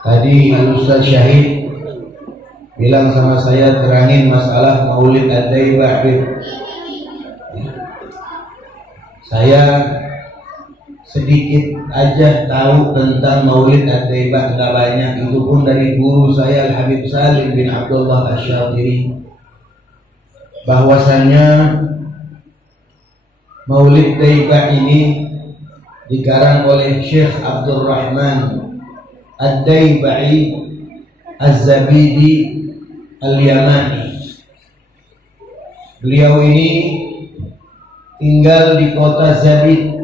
Tadi Al-Ustaz Syahid bilang sama saya terangin masalah Maulid Ad-Daibah. Saya sedikit aja tahu tentang Maulid Ad-Daibah, nggak banyak. Itu pun dari guru saya Al-Habib Salim bin Abdullah Asy-Syadhili, bahwasannya Maulid Daibah ini dikarang oleh Syekh Abdul Rahman Ad-Daibai Az-Zabidi Al-Yamani. Beliau ini tinggal di kota Zabid,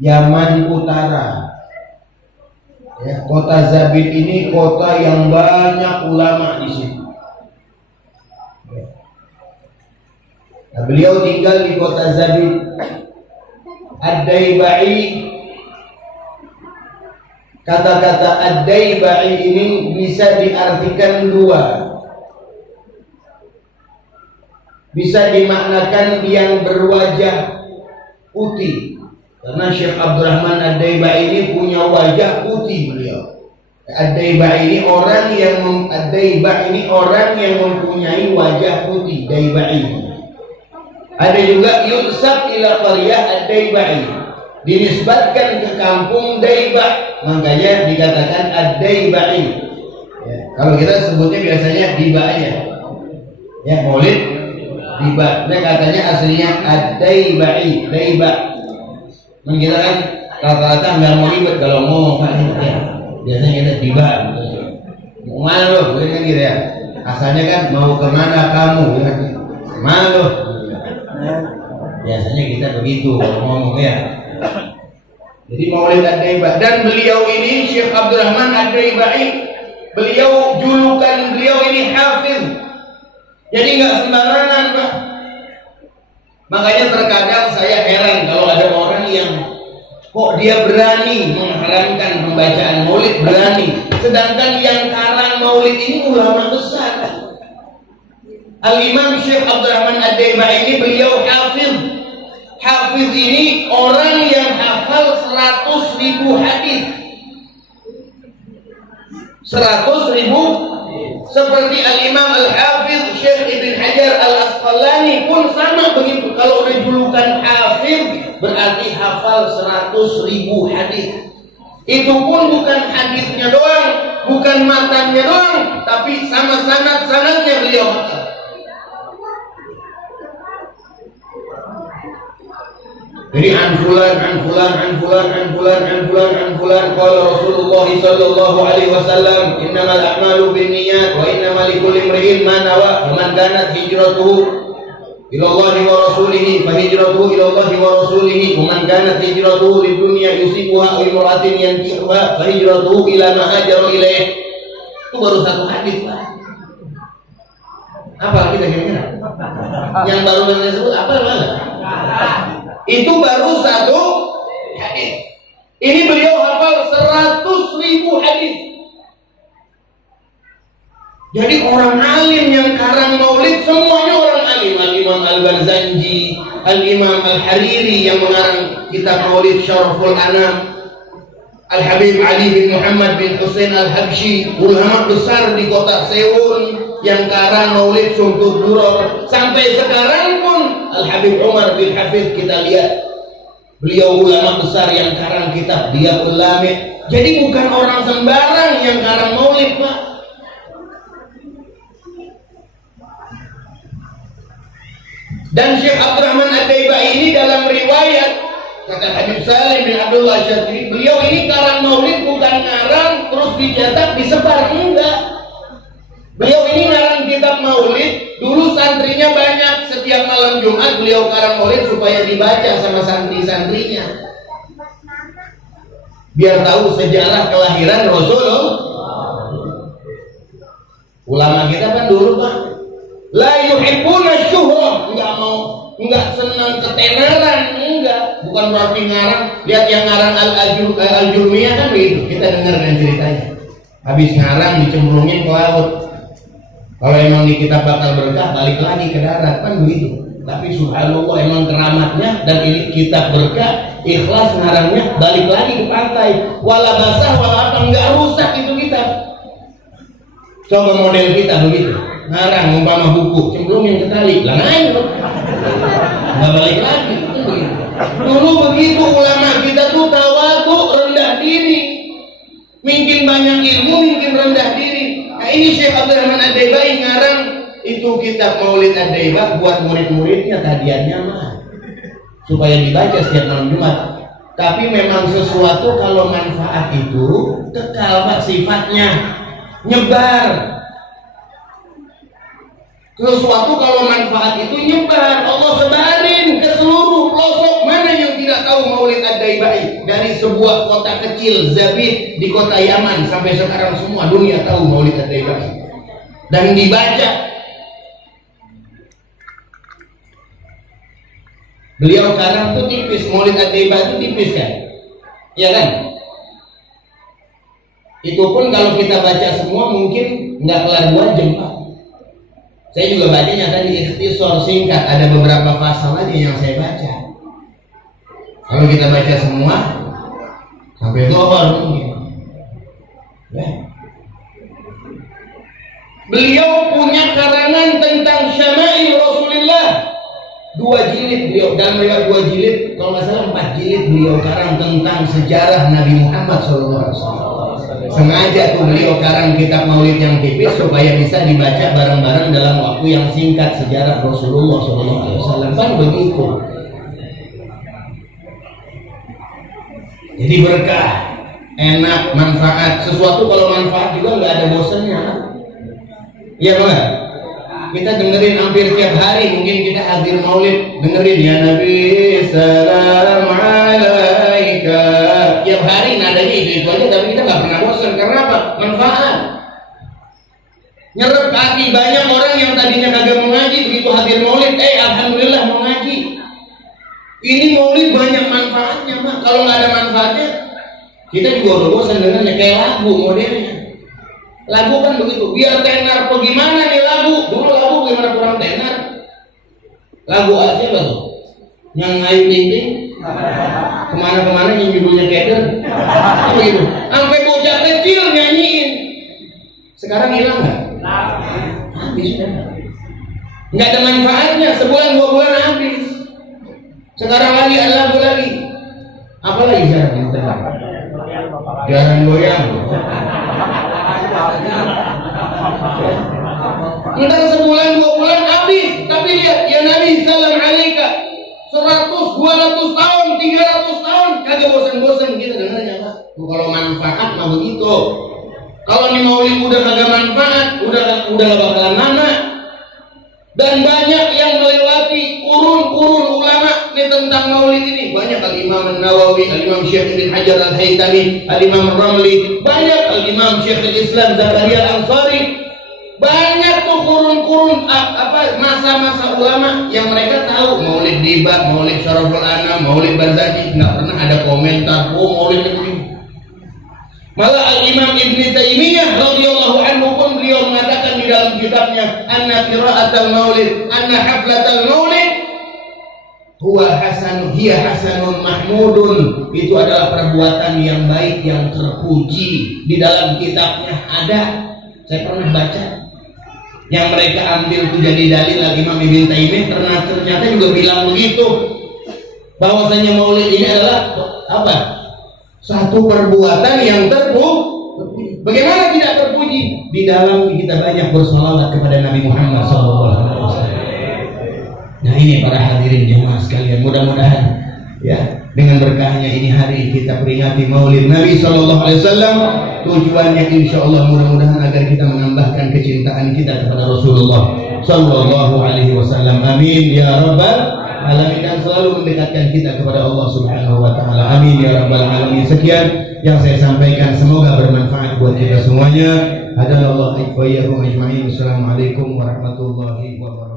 Yaman Utara. Ya, kota Zabid ini kota yang banyak ulama di sini. Nah, beliau tinggal di kota Zabid. Ad-Daibai, kata-kata Ad-Daibai ini bisa diartikan dua. Bisa dimaknakan yang berwajah putih, karena Syekh Abdurrahman Ad-Daibai ini punya wajah putih beliau. Ad-Daibai ini orang yang mempunyai wajah putih, Daibai. Ada juga yunsab ila qaryah Ad-Daibai, dinisbatkan ke kampung Daibah, makanya dikatakan Ad-Daibai. Ya, kalau kita sebutnya biasanya Diba ya. Ya, Maulid Diba. Nah, katanya aslinya Ad-Daibai, Daibah. Kita kan rata-rata nggak mau ribet kalau mau ya. Biasanya kita Diba. Mau mana lo? Kan gitu ya. Asalnya kan mau kemana kamu? Ya. Mana lo? Biasanya kita begitu kalau ngomong ya. Jadi Maulid Ad-Daibah, dan beliau ini Syekh Abdurrahman Ad-Daibai, beliau julukan beliau ini hafiz. Jadi nggak sembarangan, Pak. Makanya terkadang saya heran kalau ada orang yang kok dia berani mengharamkan pembacaan Maulid, berani, sedangkan yang karang Maulid ini ulama besar. Al-Imam Syekh Abdurrahman Ad-Daibai ini beliau hafiz. Hafiz ini orang yang hafal 100.000 hadis. 100.000. Seperti Al-Imam Al-Hafiz Syekh Ibn Hajar Al-Asqalani pun sama begitu. Kalau udah julukan hafiz berarti hafal 100.000 hadis. Itu pun bukan hadisnya doang, bukan matannya doang, tapi sama sanad-sanadnya beliau hafal. Jadi an fulan qala Rasulullah sallallahu alaihi wasallam innamal a'malu binniyat wa innamal likulli imrin ma nawa faman kanat hijratuhu ila Allah wa rasulih fa hijratuhu ila Allah wa rasulih wa man kanat hijratuhu lidunya yusibuha aw imra'atin yankihuha fa hijratuhu ila ma hajara ilaih. Itu baru satu hadis, Pak. Apa kita kira-kira? Yang baru saya sebut apa namanya? Itu baru satu hadis. Ini beliau hafal 100.000 hadis. Jadi orang alim yang karang Maulid semuanya orang alim. Al-Imam Al-Barzanji, Al-Imam Al-Hariri yang mengarang kitab Maulid Syaraful Anam, Al-Habib Ali bin Muhammad bin Hussein Al-Habsyi, ulama besar di kota Seoul yang karang Maulid Sumtud Duror. Sampai sekarang pun Al-Habib Umar bin Hafiz kita lihat, beliau ulama besar yang karang kitab dia ulama. Jadi bukan orang sembarang yang karang Maulid, Pak. Dan Syekh Abdurrahman Ad-Daibai ini dalam riwayat kata Habib Salim bin Abdullah Asy-Syadhili, beliau ini karang Maulid bukan ngarang terus dicetak disebar, enggak. Beliau ini ngarang kitab Maulid, dulu santrinya banyak, setiap malam Jumat beliau karang Maulid supaya dibaca sama santri-santrinya, biar tahu sejarah kelahiran Rasulullah. Ulama kita kan dulu, Pak, la yuhibbuna syuhrah, enggak senang ketenaran, enggak. Bukan berarti ngarang. Lihat yang ngarang Al-Jurmiyah kan begitu, kita dengarkan ceritanya. Habis ngarang dicemplungin ke laut. Kalau emang di kitab bakal berkah, balik lagi ke darat, kan begitu. Tapi subhanallah emang keramatnya, dan ini kitab berkah, ikhlas ngarangnya, balik lagi ke pantai. Wala basah wala apa, enggak rusak. Coba model kita begitu, ngarang umpama buku, cemplungin ke kali, lah naik loh, nggak balik lagi. Dulu begitu ulama kita tuh tawadhu, rendah diri, mungkin banyak ilmu, mungkin rendah diri. Nah ini Syekh Abdurrahman Ad-Daibai ngarang itu kitab Maulid Ad-Daibah buat murid-muridnya, tadiannya mah supaya dibaca setiap malam Jumat. Tapi memang sesuatu kalau manfaat itu kekal Pak sifatnya, nyebar. Sesuatu kalau manfaat itu nyebar, Allah sebarin ke seluruh pelosok. Mana yang tidak tahu Maulid Ad-Daibai? Dari sebuah kota kecil Zabid di kota Yaman sampai sekarang semua dunia tahu Maulid Ad-Daibai dan dibaca. Beliau karang tuh tipis, Maulid Ad-Daibai itu tipis kan? Iya kan? Itu pun kalau kita baca semua mungkin nggak kelar 2 jam Pak. Saya juga bacanya tadi ikhtisar singkat, ada beberapa pasal aja yang saya baca. Kalau kita baca semua sampai zuhur mungkin. Ya. Beliau punya karangan tentang syama'il Rasulullah 2 jilid beliau, dan lewat 2 jilid, kalau nggak salah 4 jilid beliau karang tentang sejarah Nabi Muhammad SAW. Sengaja tuh beliau karang kitab Maulid yang tipis supaya bisa dibaca bareng-bareng dalam waktu yang singkat sejarah Rasulullah SAW. Kan begitu. Jadi berkah, enak, manfaat. Sesuatu kalau manfaat juga nggak ada bosannya. Iya benar. Kita dengerin hampir tiap hari, mungkin kita hadir Maulid dengerin ya Nabi salam alaika. Tiap hari nadanya itu aja, tapi kita nggak pernah bosan. Karena apa? Manfaat. Nyerap hati. Banyak orang yang tadinya kagak mau ngaji, begitu hadir Maulid, alhamdulillah mau ngaji. Ini Maulid banyak manfaatnya Mak. Kalau nggak ada manfaatnya, kita juga udah bosan dengannya. Kayak lagu modelnya. Lagu kan begitu, biar tenar bagaimana nih lagu. Dulu lagu bagaimana kurang tenar. Lagu aja lagu yang Ayu Ting Ting kemana-kemana yang judulnya keder begitu, sampai bocah kecil nyanyiin. Sekarang hilang nggak? Habis kan? Nggak ada manfaatnya, sebulan 2 bulan habis. Sekarang lagi ada lagu lagi. Apa lagi jarang yang terang? Jarang goyang. Entar sebulan 2 bulan habis. Tapi lihat ya Nabi salam alaika 100, 200 tahun, 300 tahun kagak bosan-bosan kita dengarnya Pak. Kalau manfaat mah begitu. Kalau di Maulid udah kagak manfaat, udah gak bakalan lama. Dan banyak yang melewati kurun-kurun ulama nih tentang Maulid ini. Banyak Al-Imam An-Nawawi, Al-Imam Syekh Ibn Hajar Al-Haytami, Al-Imam Ramli, banyak Al-Imam Syekh Al-Islam Zakaria Al-Ansari. Banyak tuh kurun-kurun masa-masa ulama yang mereka tahu Maulid Diba, Maulid Syaraful Anam, Maulid Barzanji, nggak pernah ada komentar Maulid ini. Malah Al-Imam Ibn Taimiyah radhiyallahu anhu pun beliau mengatakan di dalam kitabnya anna qira'atul maulid, anna haflatul maulid huwa hasanun, hiya hasanun mahmudun. Itu adalah perbuatan yang baik yang terpuji. Di dalam kitabnya ada, saya pernah baca, yang mereka ambil itu jadi dalil Imam Ibn Taimiyah ternyata juga bilang begitu, bahwasanya maulid ini adalah apa? Satu perbuatan yang terpuji. Bagaimana tidak terpuji? Di dalam kita banyak bersalawat kepada Nabi Muhammad SAW. Nah ini para hadirin jemaah sekalian, mudah-mudahan ya dengan berkahnya ini hari kita peringati Maulid Nabi SAW. Tujuannya insya Allah mudah-mudahan agar kita menambahkan kecintaan kita kepada Rasulullah SAW. Amin ya Rabbal Alamin, dan selalu mendekatkan kita kepada Allah Subhanahu wa Ta'ala. Amin ya Rabbal Alamin. Sekian yang saya sampaikan, semoga bermanfaat buat kita semuanya. Hadallahu wa iyyakum ajma'in. Wassalamualaikum warahmatullahi wabarakatuh.